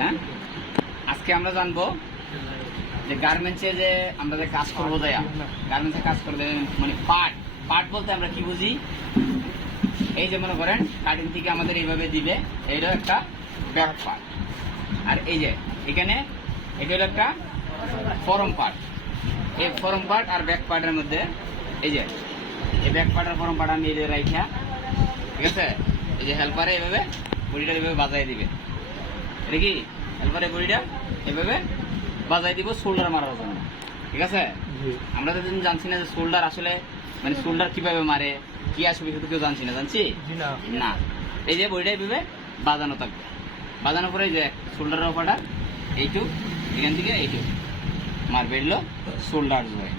হ্যাঁ, আজকে আমরা জানবো যে গার্মেন্টসে যে আমরা যে কাজ করবো, গার্মেন্টসে কাজ করবে মানে পার্ট বলতে আমরা কি বুঝি। এই যে মনে করেন কাটিং থেকে আমাদের এইভাবে দিবে, এইটাও একটা ব্যাক পার্ট। আর এই যে এখানে এটা হলো একটা ফরম পার্ট। এই ফরম পার্ট আর ব্যাক পার্টের মধ্যে এই যে এই ব্যাক পার্ট আর ফরম পার্ট আমি এই যে রাইখা, ঠিক আছে, এই যে হেল্পারে এইভাবে বডিটা এইভাবে বাজাই দিবে। এটা কি হেল্পারে বডিটা এইভাবে বাজাই দিব শোল্ডার মারার জন্য, ঠিক আছে। আমরা তো জানছি না যে শোল্ডার আসলে মানে শোল্ডার কিভাবে মারে, কি আসবে সেটা কেউ জানছি না, জানছি না। এই যে বডিটা এইভাবে বাজানো থাকবে, বাজানোর পরে যে শোল্ডারের ওপরটা এইটু এখান থেকে এইটু মারবে, এলো শোল্ডার জয়েন্ট,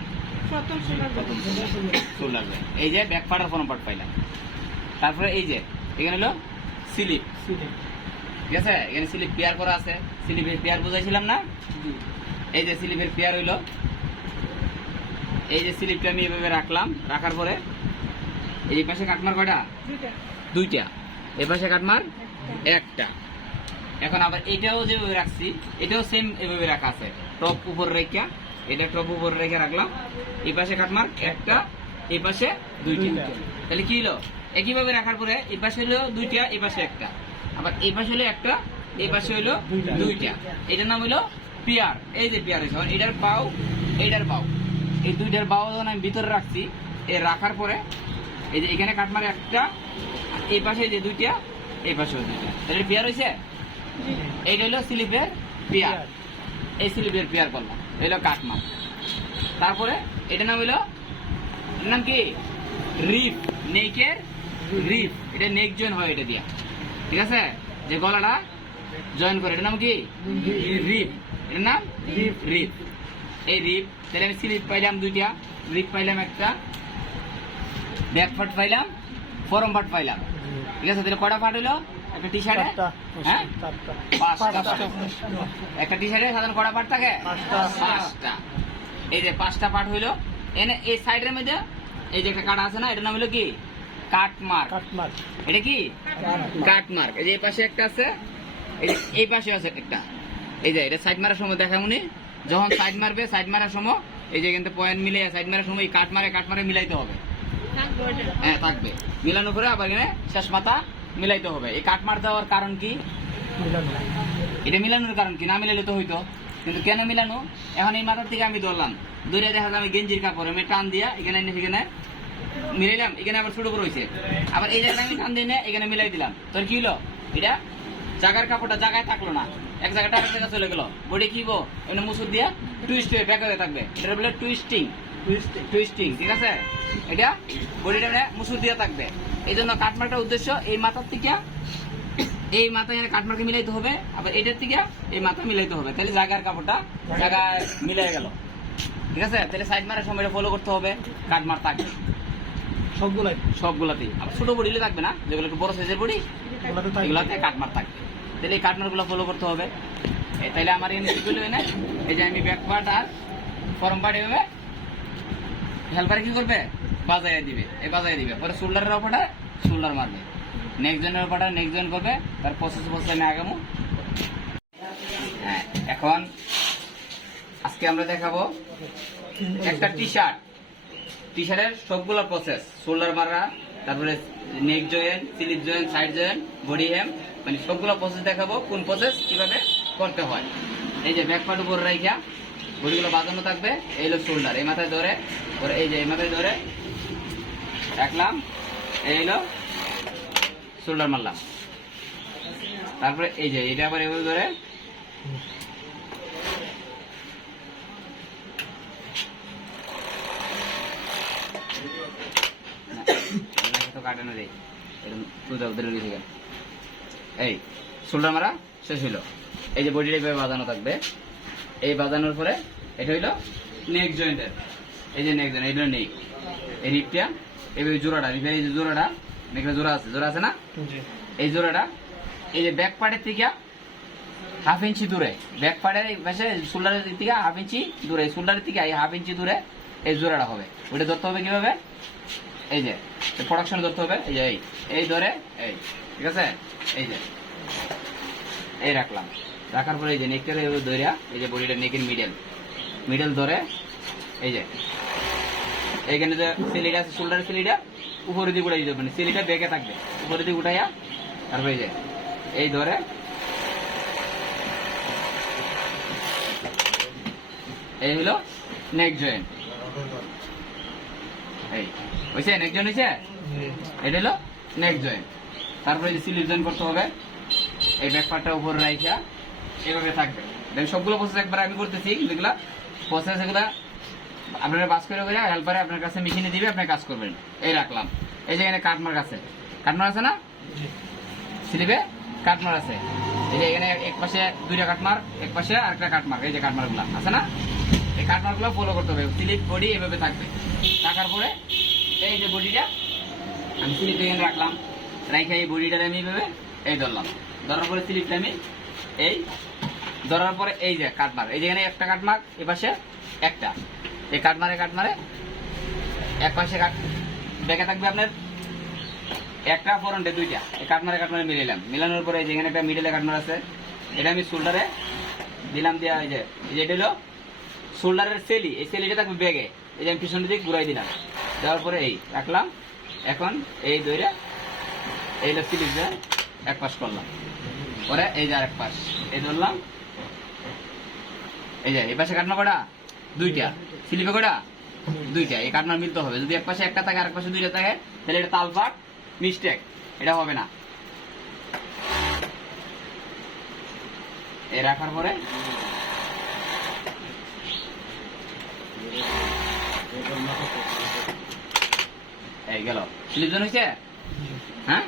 শোল্ডার জয়েন্ট। এই যে ব্যাক পার্ট আর ফ্রন্ট পার্ট পাইলাম। তারপরে এই যে এখানে হলো স্লিপ, ঠিক আছে, এখানে স্লিপ পেয়ার করা আছে। স্লিপের পেয়ার বুঝাইছিলাম না, এই যে স্লিপের পেয়ার হইলো, এই যে স্লিপটা আমি এভাবে রাখলাম, রাখার পরে এই পাশে কাটমার কয়টা, দুইটা, এই পাশে কাটমার একটা। এখন আবার এটাও যেভাবে রাখছি এটাও সেম এভাবে রাখা আছে, টপ উপর রেখা, এটা টপ উপর রেখে রাখলাম। এই পাশে কাটমার একটা, এই পাশে দুইটা। তাহলে কি হলো, একইভাবে রাখার পরে এই পাশে হলো দুইটা, এই পাশে একটা, আবার এই পাশে হলো একটা, এই পাশে হলো দুইটা। এটার নাম হলো পেয়ার। এই যে পেয়ার হয়েছে এটার বাউ, এইটার বাউ, এই দুইটার বাউ যখন আমি ভিতরে রাখছি, এই রাখার পরে এই যে এখানে কাটমার একটা, এই পাশে যে দুইটা, এই পাশেও দুইটা, তাহলে পেয়ার হয়েছে। এইটা হলো স্লিপের পেয়ার, এই স্লিপের পেয়ার করলাম, হলো কাটমার। তারপরে এটার নাম হলো, এটার নাম কি রিপ, নেকের রিপ। এটা নেক জয়েন হয় এটা দিয়া, ঠিক আছে, যে গলাটা জয়েন করে, এটার নাম কি রিপ, এটার নাম রিপ। এই রিপ, তাহলে আমি স্লিপ পাইলাম দুইটা, রিপ পাইলাম একটা, ব্যাক পার্ট পাইলাম, ফরম পার্ট পাইলাম, ঠিক আছে। তাহলে কয়টা পার্ট হইলো একটা টি শার্টে, হ্যাঁ পাঁচটা। একটা টি শার্টে সাধারণ কয়টা পার্ট থাকে, পাঁচটা। এই যে পাঁচটা পার্ট হইলো। এনে এই সাইডের মধ্যে এই যে একটা কাটা আছে না, এটার নাম হলো কি কাট মার্ক। এটা কি কাট মার্ক। এই যে এই পাশে একটা আছে, এই পাশে আছে একটা। এই যে এটা সাইড মারার সময় দেখা মনে, যখন সাইড মারবে, সাইড মারার সময় এই যে কিন্তু পয়েন্ট মিলে সাইড মারার সময় কাট মারে মিলাইতে হবে, হ্যাঁ থাকবে। মিলানোর পরে আবার এখানে শেষ মাথা মিলাইতে হবে। এই কাট মার দেওয়ার কারণ কি, এটা মিলানোর কারণ কি, না মিলাইলে তো হইতো, কিন্তু কেন মিলানো। এখন এই মাথার থেকে আমি ধরলাম, দূরে দেখা যায় আমি গেঞ্জির কাপড় আমি টান দিয়া এখানে সেখানে মিলাইলাম, এখানে আবার ছোট বড় হয়েছে, আবার এই জায়গায় আমি টান দিয়ে এখানে মিলাই দিলাম। তোর কি হলো, এটা জায়গার কাপড়টা জায়গায় থাকলো না, এক জায়গাটা আরেক জায়গায় চলে গেল। বডি কি এমনি মুসুর দিয়া টুইস্ট হয়ে ব্যাক হয়ে থাকবে, এটা বলে টুইস্টিং, ঠিক আছে। এটা বডিটা মুসুর দিয়া থাকবে। এই জন্য কাটমারটার উদ্দেশ্য এই মাথার থেকে এই মাথা এখানে কাটমারকে মিলাইতে হবে, আবার এটার থেকে এই মাথা মিলাইতে হবে, তাহলে জায়গার কাপড়টা জায়গায় মিলাই গেল, ঠিক আছে। তাহলে সাইড মারার সময় ফলো করতে হবে, কাটমার থাকবে সবগুলাতেই। আবার ছোট বডিলে থাকবে না, যেগুলো একটু বড় সাইজের বডি এগুলোতে কাটমার থাকবে, তাহলে এই কাটমার গুলো ফলো করতে হবে। তাহলে আমার এখানে কি করলো, এনে এই যে আমি ব্যাক পার্ট আর ফরম পার্ট এভাবে হেল্পারে কি করবে, বাজাইয়া দিবে, এই বাজাইয়া দিবে। পরে শোল্ডারের ওপরটা শোল্ডার মারবে, নেক্সট জয়েনের ওপরটা নেক্সট জয়েন করবে, তার প্রসেস আমি আগামো। হ্যাঁ, এখন আজকে আমরা দেখাবো একটা টি শার্টের সবগুলো প্রসেস, শোল্ডার মারা, তারপরে neck join, slip join, side join, body hem, মানে সবগুলো প্রসেস দেখাবো, কোন প্রসেস কিভাবে করতে হয়। এই যে ব্যাক পার্ট উপর রাইখা বডিগুলো বাঁধানো থাকবে, এই হলো শোল্ডার, এই মাথায় ধরে, এই যে এই মাথায় ধরে রাখলাম, এই হলো শোল্ডার মারলাম। তারপরে এই যে এটা আবার এভাবে ধরে কাটানো যায়, এই শোল্ডার মারা শেষ হইলো। এই যে বডিটা এইভাবে বাঁধানো থাকবে, এই বাঁধানোর পরে এটা হইলো নেক জয়েন্টের, এই যে নেক জয়েন্ট, এইটা নেক, এই রিপটা এইভাবে জোড়াটা, রিপের এই যে জোড়াটা, নেকের জোড়া আছে না, এই জোড়াটা এই যে ব্যাক পার্টের থেকে হাফ ইঞ্চি দূরে, ব্যাক পার্টের পাশে শোল্ডারের দিক থেকে হাফ ইঞ্চি দূরে, শোল্ডারের থেকে হাফ ইঞ্চি দূরে এই জোড়াটা হবে। ওইটা ধরতে হবে কিভাবে, এই যে প্রোডাকশন ধরতে হবে, এই যে এই ধরে, এই ঠিক আছে, এই যে এই রাখলাম, রাখার পরে এই যে নেকটা ধরে এই যে বডিটা নেকের মিডল ধরে এই যে এইখানে যে সিলিটা আছে শোল্ডার সিলিটা উপরে দিকে উঠাই দিতে হবে, সিলিটা বেঁকে থাকবে, উপরে দিকে উঠাইয়া তারপরে এই যে এই ধরে এই হলো নেক জয়েন্ট। এই হয়েছে নেক জয়েন্ট হয়েছে, এটা হলো নেক জয়েন্ট। তারপরে যে স্লিপ জয়েন্ট করতে হবে, এই ব্যাক পার্টটা উপরে রাইখা এইভাবে থাকবে। দেখেন সবগুলো প্রসেস একবার আমি করতেছি, যেগুলা প্রসেস এগুলা আপনারা বাস করে হেল্পারে আপনার কাছে মেশিনে দিবে, আপনি কাজ করবেন। এই রাখলাম, এই যে এখানে কাটমার্ক আছে, কাটমার্ক আছে না স্লিপে, কাটমার্ক আছে। এই যে এখানে এক পাশে দুইটা কাটমার্ক, এক পাশে আরেকটা কাটমার্ক, এই যে কাটমার্ক গুলা আছে না, এই কাটমার্ক গুলো ফলো করতে হবে। স্লিপ বডি এভাবে থাকবে, থাকার পরে এই যে বডিটা আমি স্লিপ এখানে রাখলাম, রাইখা এই বডিটা আমি এইভাবে এই ধরলাম, ধরার পরে স্লিপটা আমি এই ধরার পরে এই যে কাটমার্ক, এই যেখানে একটা কাটমার্ক, এ পাশে একটা, এই কাটমারে এক পাশে বেঁকে থাকবে আপনার একটা, ফ্রন্টে দুইটা, এই কাটমারে মিলাইলাম, মিলানোর পরে যেখানে একটা মিডলে কাটমার আছে, এটা আমি শোল্ডারে দিলাম, দিয়া এই যে এটা হলো শোল্ডারের সেলি, এই সেলিটা থাকবে বেগে, এই যে আমি পিছনের দিকে ঘুরাই দিলাম, দেওয়ার পরে এই রাখলাম। এখন এই দইরা এই স্লিপ দিয়ে এক পাশ করলাম, পরে এই যে আরেক পাশ এই ধরলাম, এই যে এই পাশে কাটমা কটা দুইটা, স্লিপে কটা দুইটা, এই কাটমার মিলতে হবে। যদি এক পাশে একটা থাকে আরেক পাশে দুইটা থাকে তাহলে এটা তালপাট মিস্টেক, এটা হবে না। এই রাখার পরে এই গেল স্লিপ জন হয়েছে। হ্যাঁ,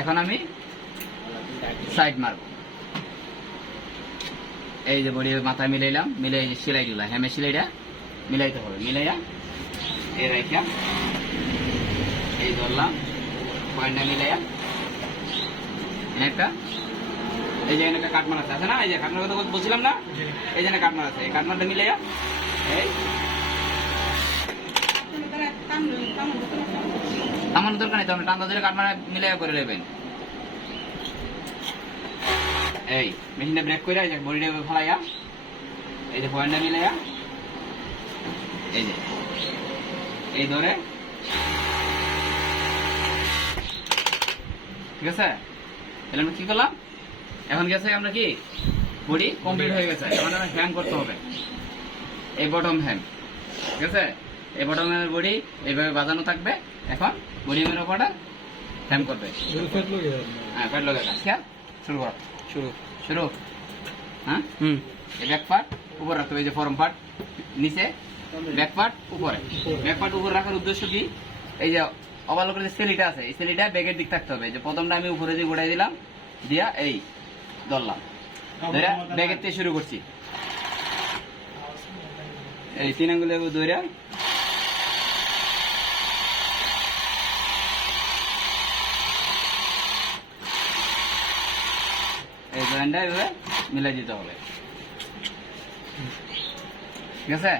এখন আমি সাইড মারব, এই যে বডি মাথায় মিলাইলাম, মিলাই যে সেলাই দিলাম, হ্যামের সেলাইটা মিলাইতে হবে, মিলাইয়া এই রাইখা এই ধরলাম, পয়েন্টটা মিলাইয়া একটা এই যে একটা কাটমার আছে না, এই যে কাটমার কথা বলছিলাম না, এই যে কাটমার আছে, এই কাটমারটা মিলাইয়া এই তামানোর দরকার নেই, তো আপনি টান্দা ধরে কাটমার মিলাইয়া করে নেবেন। এই মেশিনটা ব্রেক করে এই যে বডিটা ফলাইয়া এই যে পয়েন্টটা মিলাইয়া এই যে এই ধরে, ঠিক আছে। তাহলে আমরা কি করলাম, এখন গেছে আমরা কি বডি কমপ্লিট হয়ে গেছে, এখন আমরা হ্যাং করতে হবে, এই বটম হ্যাং, ঠিক আছে। এই বটম হ্যাংয়ের বডি এইভাবে বাজানো থাকবে, এখন বডি হ্যাংয়ের উপরটা হ্যাং করবে। হ্যাঁ, প্যাড লগে কাজ শুরু কর, শুরু। হ্যাঁ, এই ব্যাক পার্ট উপরে রাখতে হবে, এই যে ফরম পার্ট নিচে, ব্যাক পার্ট উপরে। ব্যাক পার্ট উপরে রাখার উদ্দেশ্য কি, এই যে অবালো করে যে সেলিটা আছে, এই সেলিটা ব্যাগের দিক থাকতে হবে। যে প্রথমটা আমি উপরে দিয়ে গোড়াই দিলাম, দিয়া এই ধরলাম, ধরে ব্যাগের থেকে শুরু করছি, এই 3 আঙ্গুলে ধরে এই জয়েন্টটা এভাবে মিলাই দিতে হবে, ঠিক আছে।